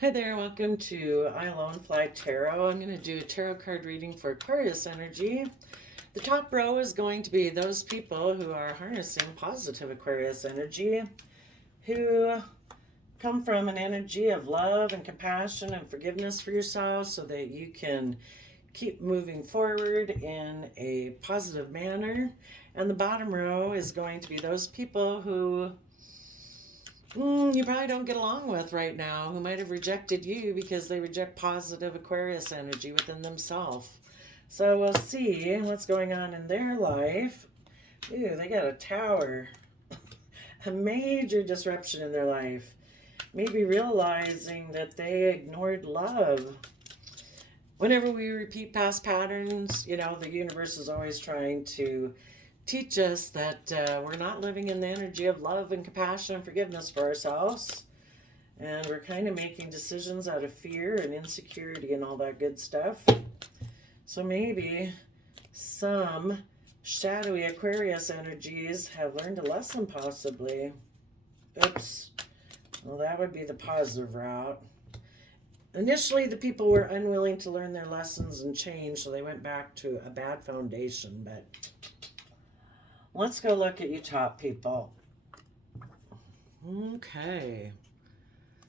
Hi there, welcome to I Alone Fly Tarot. I'm going to do a tarot card reading for Aquarius energy. The top row is going to be those people who are harnessing positive Aquarius energy, who come from an energy of love and compassion and forgiveness for yourself so that you can keep moving forward in a positive manner. And the bottom row is going to be those people who you probably don't get along with right now, who might have rejected you because they reject positive Aquarius energy within themselves. So we'll see what's going on in their life. Ooh, they got a tower. A major disruption in their life. Maybe realizing that they ignored love. Whenever we repeat past patterns, the universe is always trying to teach us that we're not living in the energy of love and compassion and forgiveness for ourselves. And we're kind of making decisions out of fear and insecurity and all that good stuff. So maybe some shadowy Aquarius energies have learned a lesson, possibly. Oops. Well, that would be the positive route. Initially, the people were unwilling to learn their lessons and change, so they went back to a bad foundation. But let's go look at you top people. Okay.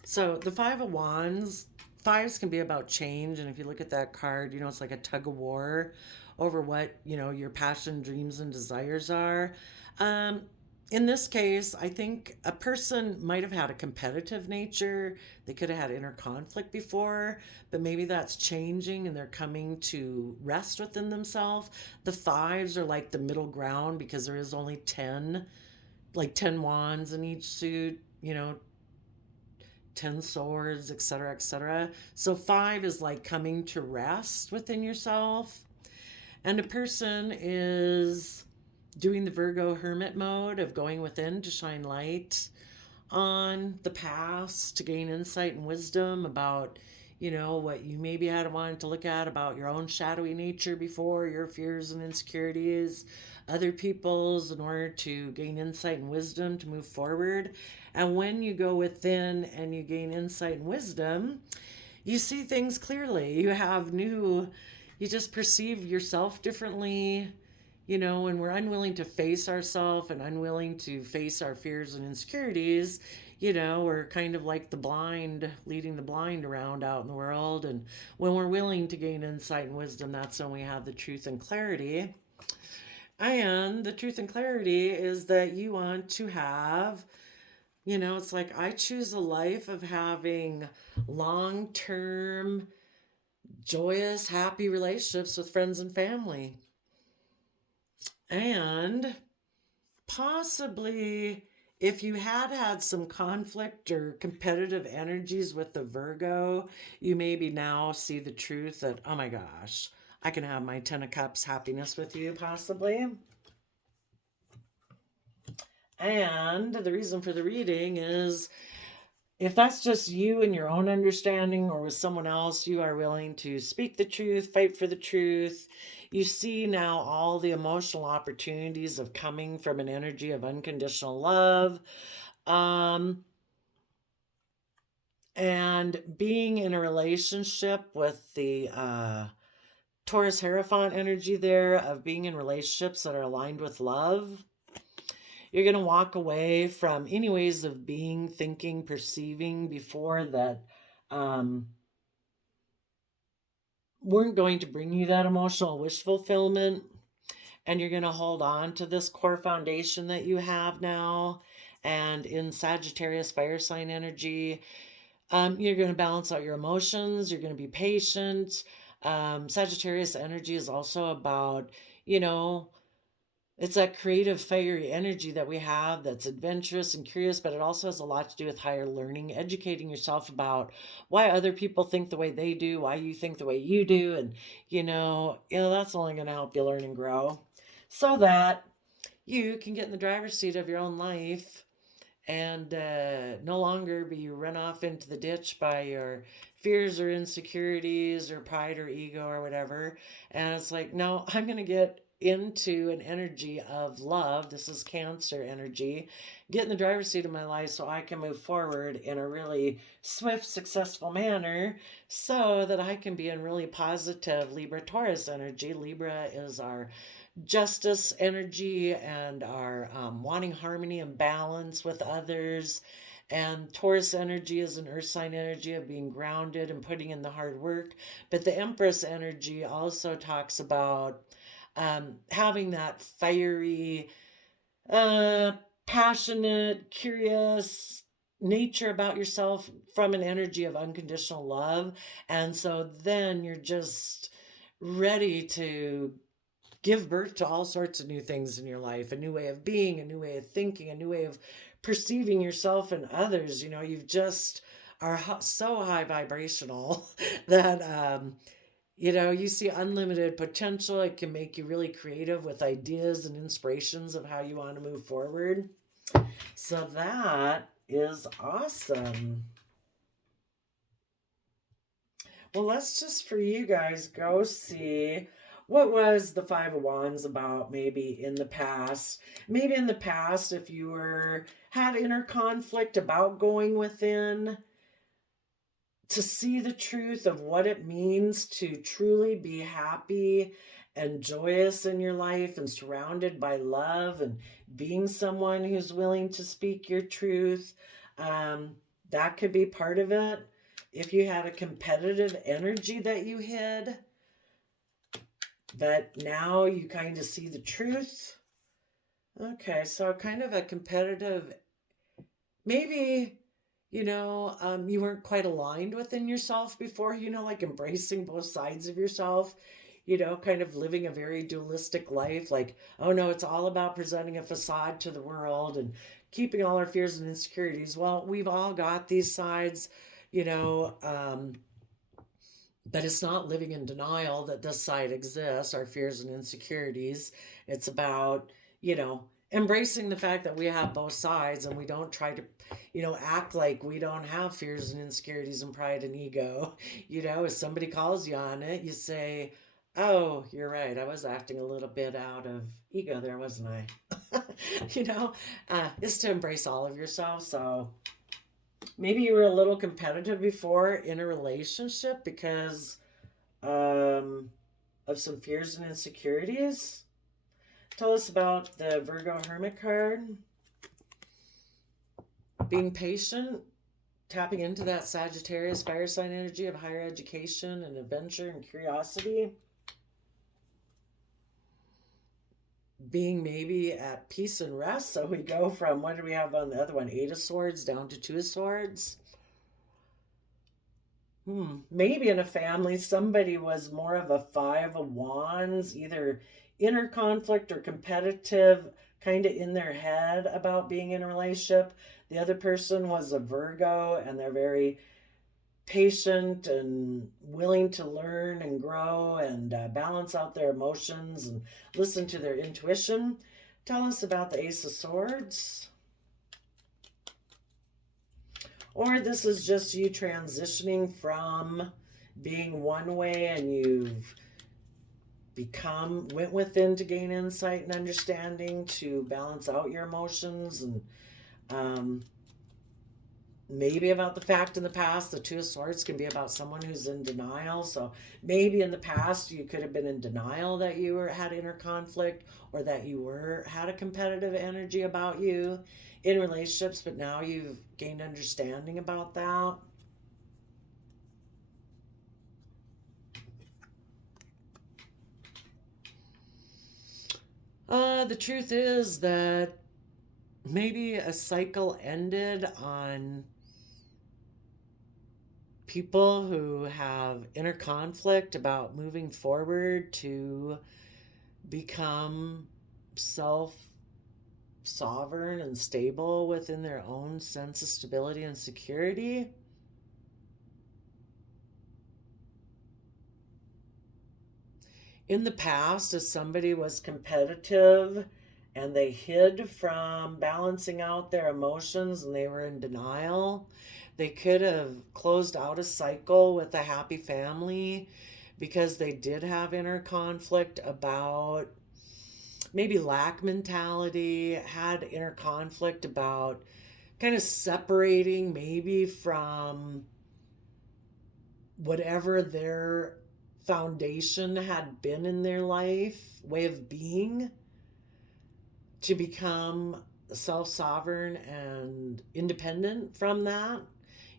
So the Five of Wands, fives can be about change. And if you look at that card, it's like a tug of war over what, your passion, dreams, and desires are. Um, in this case, I think a person might have had a competitive nature. They could have had inner conflict before, but maybe that's changing and they're coming to rest within themselves. The fives are like the middle ground because there is only 10, like 10 wands in each suit, 10 swords, etc., etc. So five is like coming to rest within yourself. And a person is doing the Virgo Hermit mode of going within to shine light on the past, to gain insight and wisdom about, what you maybe had wanted to look at about your own shadowy nature before, your fears and insecurities, other people's, in order to gain insight and wisdom to move forward. And when you go within and you gain insight and wisdom, you see things clearly. You just perceive yourself differently. When we're unwilling to face ourselves and unwilling to face our fears and insecurities, we're kind of like the blind, leading the blind around out in the world. And when we're willing to gain insight and wisdom, that's when we have the truth and clarity. And the truth and clarity is that you want to have, it's like I choose a life of having long term, joyous, happy relationships with friends and family. And possibly, if you had some conflict or competitive energies with the Virgo, you maybe now see the truth that, oh my gosh, I can have my 10 of Cups happiness with you, possibly. And the reason for the reading is, if that's just you and your own understanding, or with someone else, you are willing to speak the truth, fight for the truth. You see now all the emotional opportunities of coming from an energy of unconditional love. And being in a relationship with the Taurus Hierophant energy there, of being in relationships that are aligned with love. You're going to walk away from any ways of being, thinking, perceiving before that weren't going to bring you that emotional wish fulfillment. And you're going to hold on to this core foundation that you have now. And in Sagittarius fire sign energy, you're going to balance out your emotions. You're going to be patient. Sagittarius energy is also about, it's that creative, fiery energy that we have that's adventurous and curious, but it also has a lot to do with higher learning, educating yourself about why other people think the way they do, why you think the way you do. And, that's only going to help you learn and grow so that you can get in the driver's seat of your own life and no longer be run off into the ditch by your fears or insecurities or pride or ego or whatever. And it's like, no, I'm going to get into an energy of love. This is Cancer energy. Get in the driver's seat of my life so I can move forward in a really swift, successful manner so that I can be in really positive Libra Taurus energy. Libra is our justice energy and our wanting harmony and balance with others. And Taurus energy is an earth sign energy of being grounded and putting in the hard work. But the Empress energy also talks about having that fiery, passionate, curious nature about yourself from an energy of unconditional love. And so then you're just ready to give birth to all sorts of new things in your life, a new way of being, a new way of thinking, a new way of perceiving yourself and others. You know, you've just are so high vibrational that, you know, you see unlimited potential. It can make you really creative with ideas and inspirations of how you want to move forward. So that is awesome. Well, let's just, for you guys, go see what was the Five of Wands about maybe in the past. Maybe in the past, if you had inner conflict about going within to see the truth of what it means to truly be happy and joyous in your life and surrounded by love and being someone who's willing to speak your truth. That could be part of it. If you had a competitive energy that you hid, but now you kind of see the truth. Okay, so kind of a competitive, maybe, you know, you weren't quite aligned within yourself before, you know, like embracing both sides of yourself, you know, kind of living a very dualistic life. Like, oh no, it's all about presenting a facade to the world and keeping all our fears and insecurities. Well, we've all got these sides, you know, but it's not living in denial that this side exists, our fears and insecurities. It's about, you know, embracing the fact that we have both sides and we don't try to, you know, act like we don't have fears and insecurities and pride and ego. You know, if somebody calls you on it, you say, oh, you're right. I was acting a little bit out of ego there, wasn't I? You know, is to embrace all of yourself. So maybe you were a little competitive before in a relationship because of some fears and insecurities. Tell us about the Virgo Hermit card. Being patient, tapping into that Sagittarius fire sign energy of higher education and adventure and curiosity. Being maybe at peace and rest. So we go from, what did we have on the other one? 8 of Swords down to 2 of Swords. Maybe in a family, somebody was more of a 5 of Wands, either inner conflict or competitive, kind of in their head about being in a relationship. The other person was a Virgo, and they're very patient and willing to learn and grow and balance out their emotions and listen to their intuition. Tell us about the Ace of Swords. Or this is just you transitioning from being one way and you've went within to gain insight and understanding to balance out your emotions, and maybe about the fact in the past, the 2 of Swords can be about someone who's in denial. So maybe in the past you could have been in denial that you had inner conflict or that you had a competitive energy about you in relationships, but now you've gained understanding about that. The truth is that maybe a cycle ended on people who have inner conflict about moving forward to become self-sovereign and stable within their own sense of stability and security. In the past, if somebody was competitive and they hid from balancing out their emotions and they were in denial, they could have closed out a cycle with a happy family because they did have inner conflict about maybe lack mentality, had inner conflict about kind of separating maybe from whatever their foundation had been in their life, way of being, to become self-sovereign and independent from that.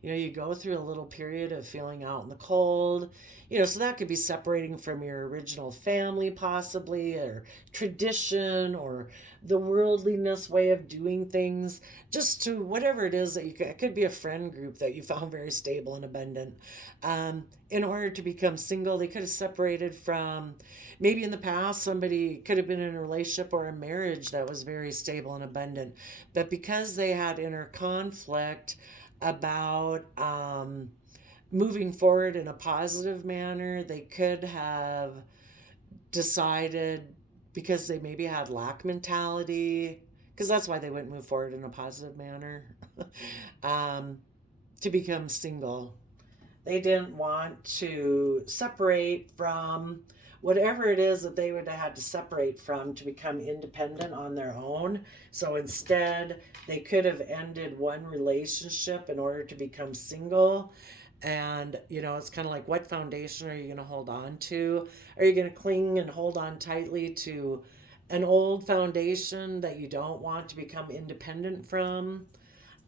You know, you go through a little period of feeling out in the cold, you know, so that could be separating from your original family, possibly, or tradition, or the worldliness way of doing things, just to whatever it is that you could, it could be a friend group that you found very stable and abundant. In order to become single, they could have separated from, maybe in the past, somebody could have been in a relationship or a marriage that was very stable and abundant, but because they had inner conflict about moving forward in a positive manner, they could have decided, because they maybe had lack mentality, because that's why they wouldn't move forward in a positive manner, to become single. They didn't want to separate from whatever it is that they would have had to separate from to become independent on their own. So instead, they could have ended one relationship in order to become single. And, you know, it's kind of like, what foundation are you going to hold on to? Are you going to cling and hold on tightly to an old foundation that you don't want to become independent from?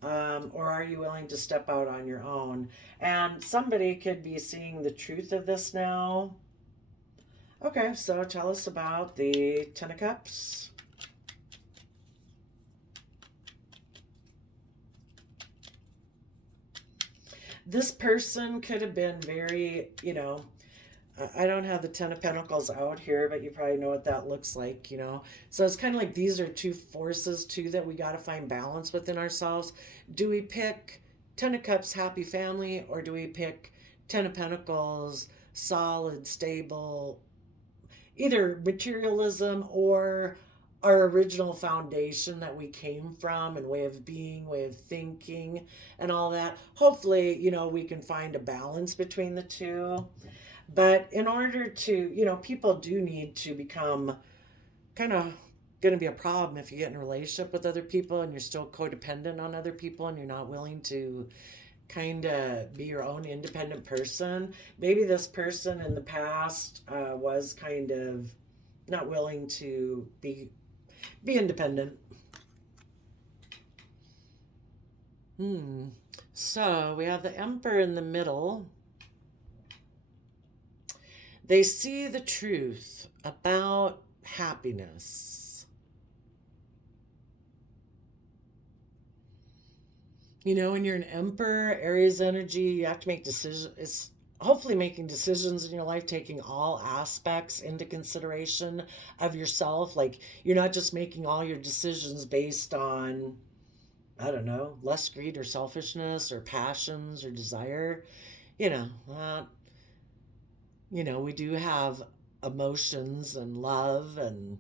Or are you willing to step out on your own? And somebody could be seeing the truth of this now. Okay, so tell us about the Ten of Cups. This person could have been very, you know, I don't have the Ten of Pentacles out here, but you probably know what that looks like, you know. So it's kind of like these are two forces, too, that we got to find balance within ourselves. Do we pick Ten of Cups, happy family, or do we pick Ten of Pentacles, solid, stable, either materialism or our original foundation that we came from, and way of being, way of thinking, and all that? Hopefully, you know, we can find a balance between the two. But in order to, you know, people do need to become kind of going to be a problem if you get in a relationship with other people and you're still codependent on other people and you're not willing to kind of be your own independent person. Maybe this person in the past was kind of not willing to be independent. So we have the Emperor in the middle. They see the truth about happiness. You know, when you're an Emperor, Aries energy, you have to make decisions. It's hopefully making decisions in your life, taking all aspects into consideration of yourself. Like, you're not just making all your decisions based on, I don't know, less greed or selfishness or passions or desire. You know, we do have emotions and love, and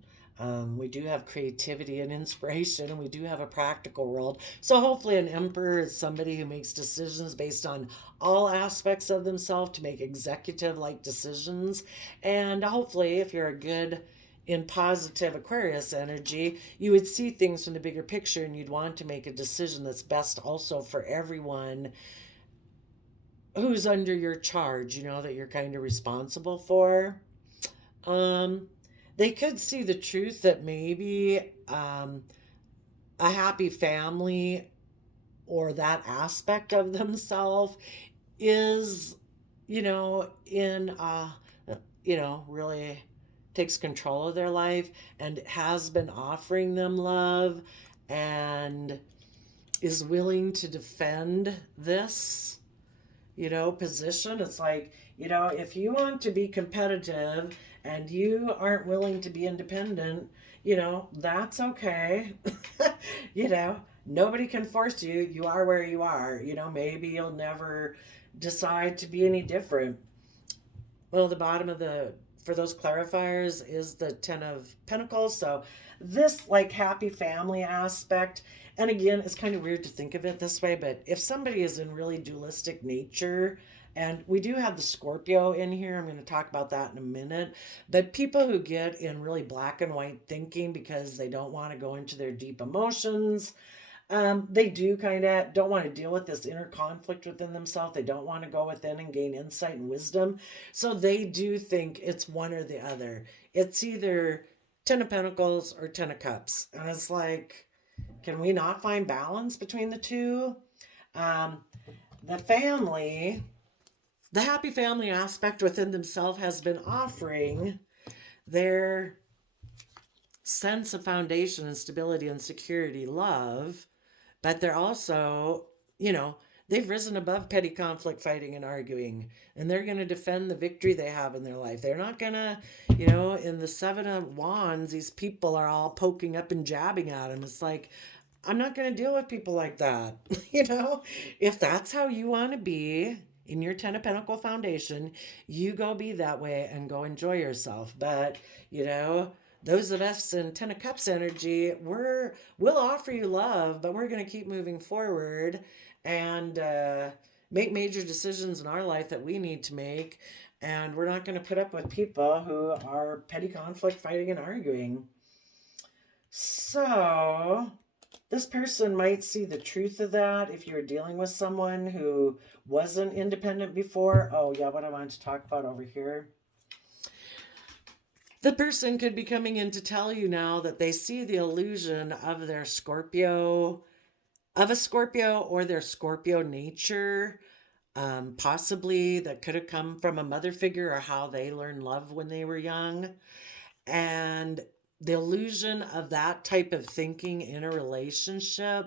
we do have creativity and inspiration, and we do have a practical world. So hopefully an Emperor is somebody who makes decisions based on all aspects of themselves to make executive-like decisions. And hopefully, if you're a good in positive Aquarius energy, you would see things from the bigger picture, and you'd want to make a decision that's best also for everyone who's under your charge, you know, that you're kind of responsible for. They could see the truth that maybe a happy family or that aspect of themselves is, you know, really takes control of their life and has been offering them love and is willing to defend this, you know, position. It's like, you know, if you want to be competitive and you aren't willing to be independent, you know, that's okay. You know, nobody can force you. You are where you are. You know, maybe you'll never decide to be any different. Well, the bottom of the for those clarifiers is the Ten of Pentacles. So this like happy family aspect, and again, it's kind of weird to think of it this way, but if somebody is in really dualistic nature, and we do have the Scorpio in here, I'm going to talk about that in a minute, but people who get in really black and white thinking because they don't want to go into their deep emotions, they do kind of don't want to deal with this inner conflict within themselves. They don't want to go within and gain insight and wisdom. So they do think it's one or the other. It's either Ten of Pentacles or Ten of Cups. And it's like, can we not find balance between the two? The family, the happy family aspect within themselves has been offering their sense of foundation and stability and security, love, but they're also, they've risen above petty conflict, fighting, and arguing, and they're going to defend the victory they have in their life. They're not going to, in the Seven of Wands, these people are all poking up and jabbing at them. It's like, I'm not going to deal with people like that. If that's how you want to be in your Ten of Pentacle foundation, you go be that way and go enjoy yourself. But, those of us in Ten of Cups energy, we'll offer you love, but we're going to keep moving forward and make major decisions in our life that we need to make. And we're not going to put up with people who are petty conflict, fighting, and arguing. So this person might see the truth of that if you're dealing with someone who wasn't independent before. Oh, yeah, what I wanted to talk about over here. The person could be coming in to tell you now that they see the illusion of their Scorpio, of a Scorpio or their Scorpio nature, possibly that could have come from a mother figure or how they learned love when they were young. And the illusion of that type of thinking in a relationship,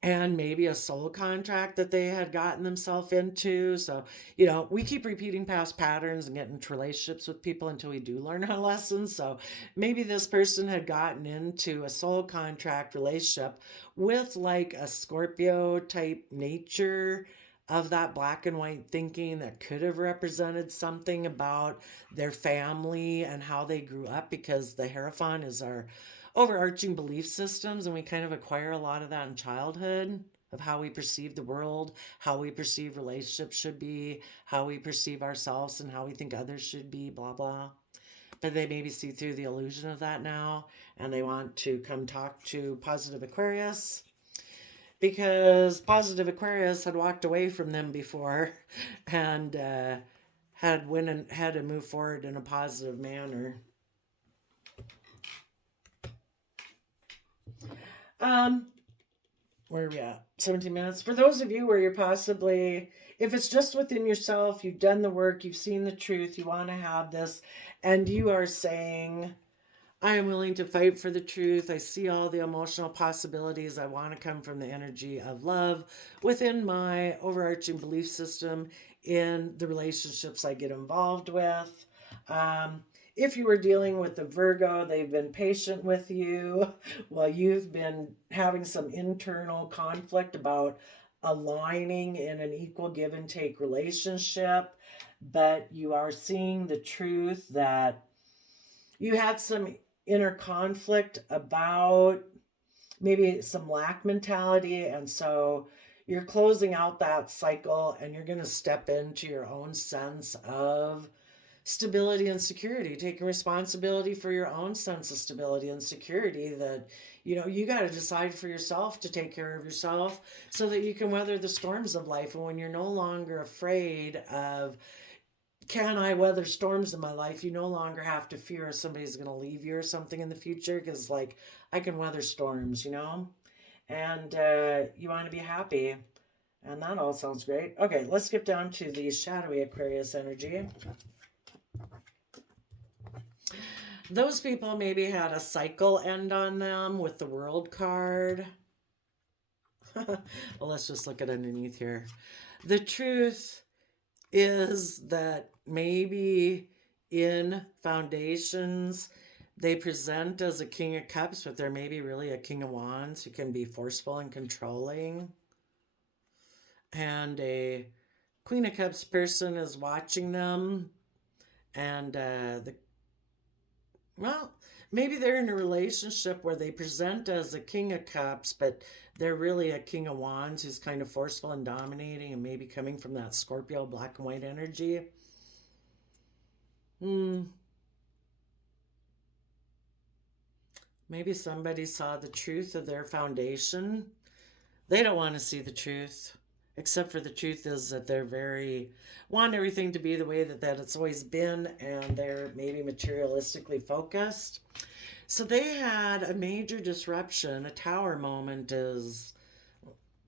and maybe a soul contract that they had gotten themselves into. So, we keep repeating past patterns and getting into relationships with people until we do learn our lessons. So maybe this person had gotten into a soul contract relationship with like a Scorpio type nature of that black and white thinking that could have represented something about their family and how they grew up, because the Hierophant is our overarching belief systems, and we kind of acquire a lot of that in childhood, of how we perceive the world, how we perceive relationships should be, how we perceive ourselves, and how we think others should be, blah blah. But they maybe see through the illusion of that now, and they want to come talk to positive Aquarius, because positive Aquarius had walked away from them before and had went and had to move forward in a positive manner. Where are we at? 17 minutes. For those of you where you're possibly, if it's just within yourself, you've done the work, you've seen the truth, you want to have this, and you are saying, I am willing to fight for the truth. I see all the emotional possibilities. I want to come from the energy of love within my overarching belief system in the relationships I get involved with. If you were dealing with the Virgo, they've been patient with you while you've been having some internal conflict about aligning in an equal give and take relationship, but you are seeing the truth that you had some inner conflict about maybe some lack mentality, and so you're closing out that cycle and you're going to step into your own sense of stability and security, taking responsibility for your own sense of stability and security, that you got to decide for yourself to take care of yourself so that you can weather the storms of life. And when you're no longer afraid of, can I weather storms in my life, you no longer have to fear somebody's going to leave you or something in the future, because like, I can weather storms, and you want to be happy. And that all sounds great. Okay, let's skip down to the shadowy Aquarius energy. Those people maybe had a cycle end on them with the World card. Well, let's just look at underneath here. The truth is that maybe in foundations, they present as a King of Cups, but they're maybe really a King of Wands who can be forceful and controlling. And a Queen of Cups person is watching them, and well, maybe they're in a relationship where they present as a King of Cups, but they're really a King of Wands who's kind of forceful and dominating, and maybe coming from that Scorpio black and white energy. Maybe somebody saw the truth of their foundation. They don't want to see the truth, except for the truth is that they're want everything to be the way that it's always been, and they're maybe materialistically focused. So they had a major disruption. A tower moment is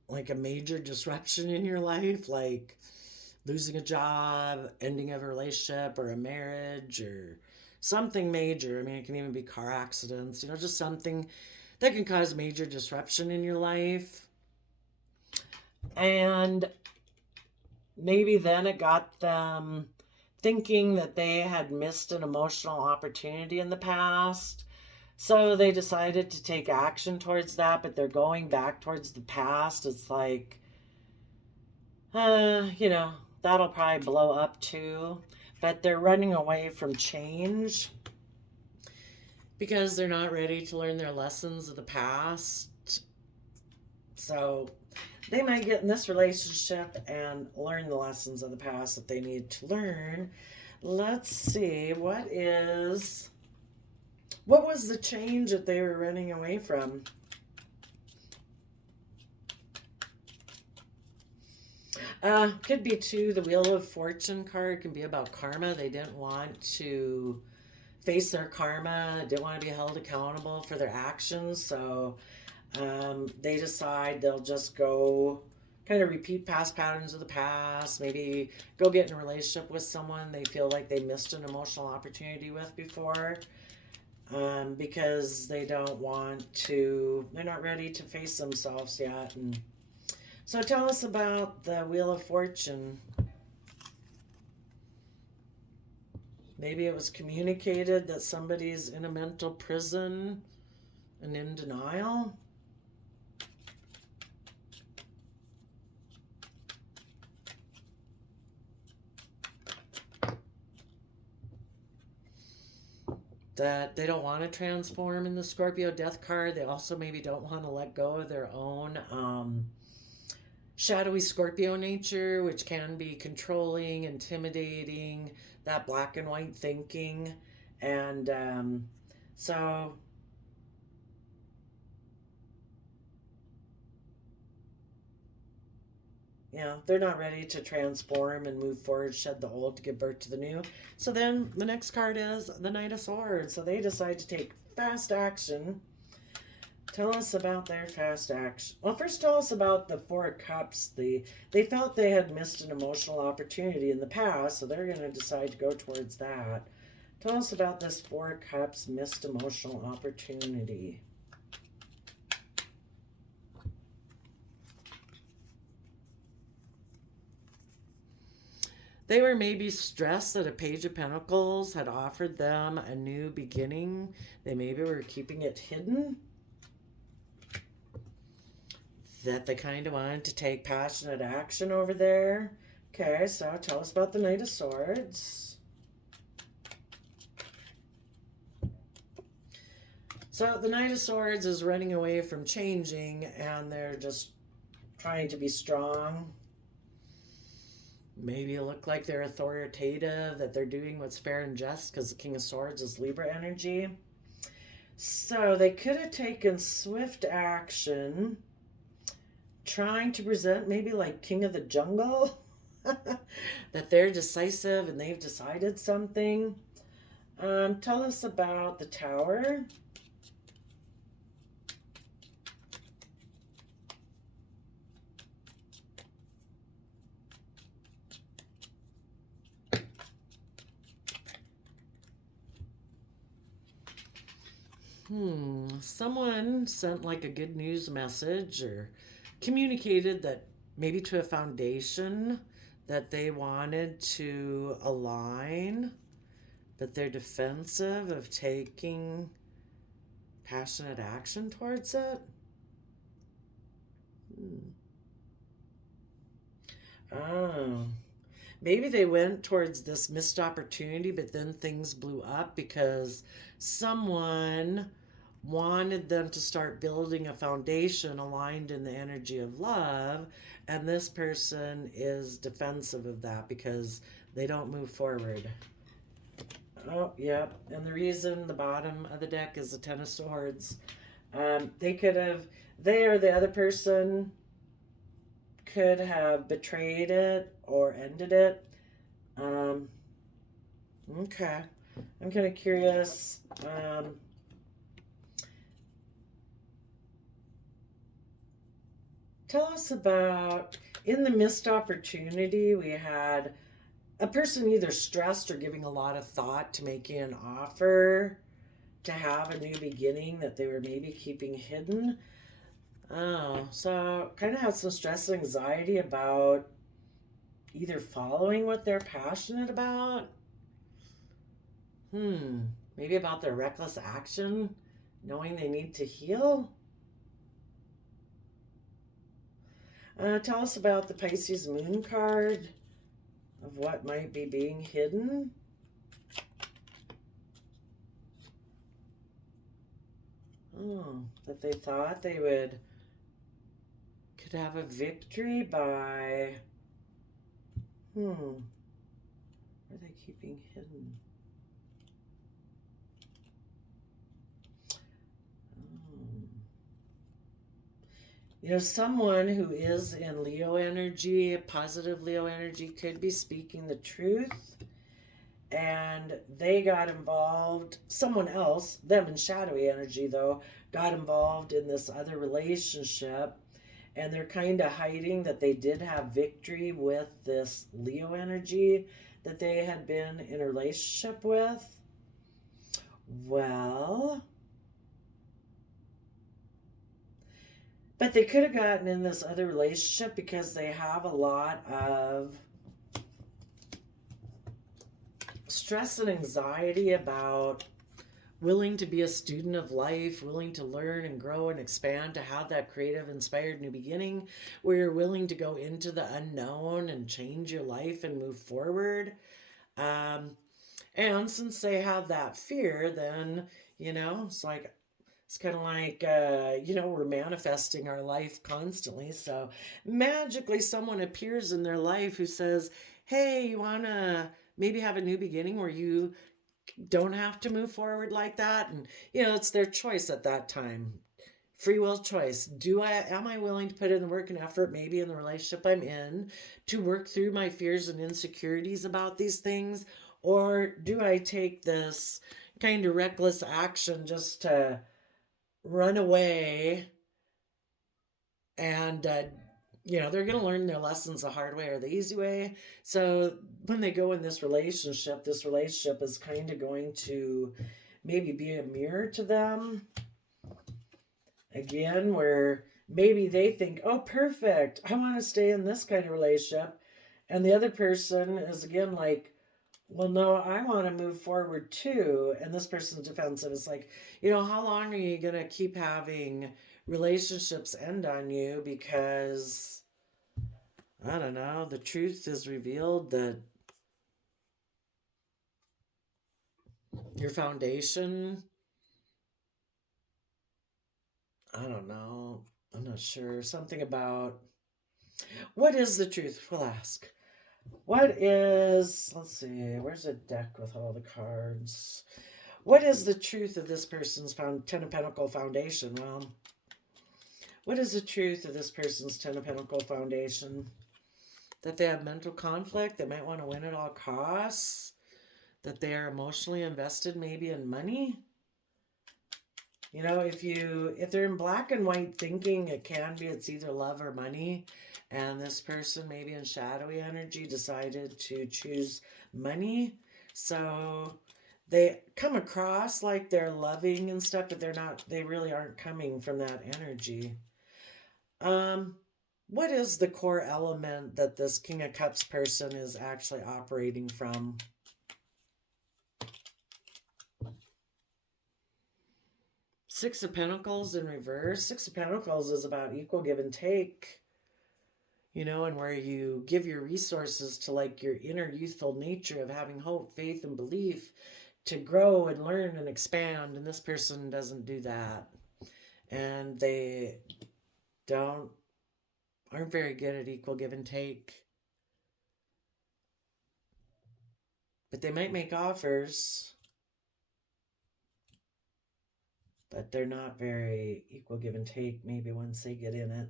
like a major disruption in your life, like losing a job, ending of a relationship or a marriage or something major. I mean, it can even be car accidents, just something that can cause major disruption in your life. And maybe then it got them thinking that they had missed an emotional opportunity in the past. So they decided to take action towards that, but they're going back towards the past. It's like, that'll probably blow up too. But they're running away from change because they're not ready to learn their lessons of the past. So they might get in this relationship and learn the lessons of the past that they need to learn. Let's see, what was the change that they were running away from? Could be too, the Wheel of Fortune card can be about karma. They didn't want to face their karma, didn't want to be held accountable for their actions, so they decide they'll just go kind of repeat past patterns of the past, maybe go get in a relationship with someone they feel like they missed an emotional opportunity with before, because they're not ready to face themselves yet. And so tell us about the Wheel of Fortune. Maybe it was communicated that somebody's in a mental prison and in denial. That they don't want to transform in the Scorpio death card. They also maybe don't want to let go of their own shadowy Scorpio nature, which can be controlling, intimidating, that black and white thinking. And so they're not ready to transform and move forward, shed the old to give birth to the new. So then the next card is the Knight of Swords. So they decide to take fast action. Tell us about their fast action. Well, first tell us about the Four of Cups. They felt they had missed an emotional opportunity in the past, so they're going to decide to go towards that. Tell us about this Four of Cups missed emotional opportunity. They were maybe stressed that a Page of Pentacles had offered them a new beginning. They maybe were keeping it hidden. That they kind of wanted to take passionate action over there. Okay, so tell us about the Knight of Swords. So the Knight of Swords is running away from changing, and they're just trying to be strong. Maybe it look like they're authoritative, that they're doing what's fair and just, because the King of Swords is Libra energy. So they could have taken swift action, trying to present maybe like King of the Jungle, that they're decisive and they've decided something. Tell us about the Tower. Someone sent like a good news message or communicated that maybe to a foundation that they wanted to align, but they're defensive of taking passionate action towards it. Oh, maybe they went towards this missed opportunity, but then things blew up because someone wanted them to start building a foundation aligned in the energy of love, and this person is defensive of that because they don't move forward. Oh, yep. And the reason the bottom of the deck is the Ten of Swords. They could have, they or the other person could have betrayed it or ended it. Okay. I'm kind of curious. Tell us about, in the missed opportunity, we had a person either stressed or giving a lot of thought to making an offer to have a new beginning that they were maybe keeping hidden. Oh, so kind of have some stress and anxiety about either following what they're passionate about. Maybe about their reckless action, knowing they need to heal. Tell us about the Pisces Moon card of what might be being hidden. Oh, that they thought they could have a victory by, what are they keeping hidden? You know, someone who is in Leo energy, positive Leo energy, could be speaking the truth, and they got involved, someone else, them in shadowy energy though, got involved in this other relationship, and they're kind of hiding that they did have victory with this Leo energy that they had been in a relationship with. Well, but they could have gotten in this other relationship because they have a lot of stress and anxiety about willing to be a student of life, willing to learn and grow and expand, to have that creative, inspired new beginning where you're willing to go into the unknown and change your life and move forward. And since they have that fear, then, it's kind of like, we're manifesting our life constantly. So magically, someone appears in their life who says, hey, you want to maybe have a new beginning where you don't have to move forward like that. And, it's their choice at that time. Free will choice. Am I willing to put in the work and effort, maybe in the relationship I'm in, to work through my fears and insecurities about these things? Or do I take this kind of reckless action just to run away and they're going to learn their lessons the hard way or the easy way. So when they go in this relationship is kind of going to maybe be a mirror to them again, where maybe they think, oh, perfect, I want to stay in this kind of relationship, and the other person is again like, well, no, I want to move forward too. And this person's defensive. It's like, how long are you going to keep having relationships end on you? Because, I don't know, the truth is revealed that your foundation, I don't know, I'm not sure. Something about, what is the truth? We'll ask. What is, let's see, where's a deck with all the cards? What is the truth of this person's Ten of Pentacles foundation? Well, what is the truth of this person's Ten of Pentacles foundation? That they have mental conflict, they might want to win at all costs, that they are emotionally invested maybe in money. If they're in black and white thinking, it's either love or money. And this person, maybe in shadowy energy, decided to choose money. So they come across like they're loving and stuff, but they really aren't coming from that energy. What is the core element that this King of Cups person is actually operating from? Six of Pentacles in reverse. Six of Pentacles is about equal give and take. you know, and where you give your resources to like your inner youthful nature of having hope, faith, and belief to grow and learn and expand. And this person doesn't do that. And they don't aren't very good at equal give and take. But they might make offers, but they're not very equal give and take, maybe once they get in it.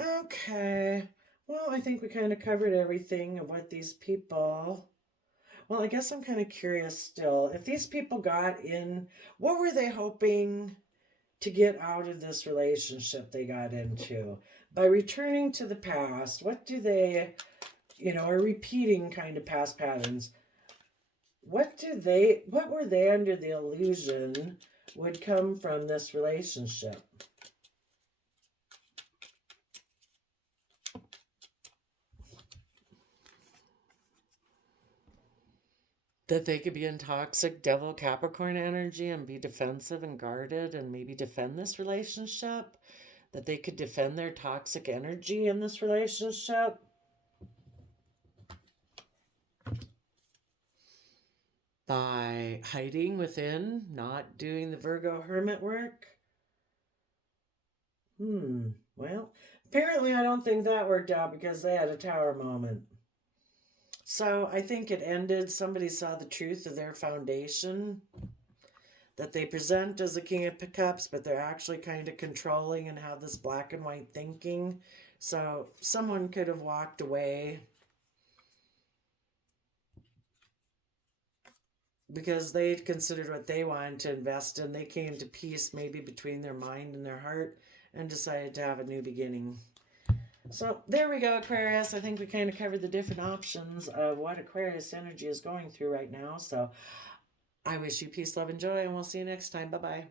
Okay. Well, I think we kind of covered everything of what these people. Well, I guess I'm kind of curious still. If these people got in, what were they hoping to get out of this relationship they got into? By returning to the past, what do they, are repeating kind of past patterns? What were they under the illusion would come from this relationship? That they could be in toxic devil Capricorn energy and be defensive and guarded and maybe defend this relationship. That they could defend their toxic energy in this relationship. By hiding within, not doing the Virgo Hermit work. Well, apparently I don't think that worked out because they had a tower moment. So I think it ended. Somebody saw the truth of their foundation, that they present as a King of Cups, but they're actually kind of controlling and have this black and white thinking. So someone could have walked away because they considered what they wanted to invest in. They came to peace maybe between their mind and their heart and decided to have a new beginning. So there we go, Aquarius. I think we kind of covered the different options of what Aquarius energy is going through right now. So I wish you peace, love, and joy, and we'll see you next time. Bye-bye.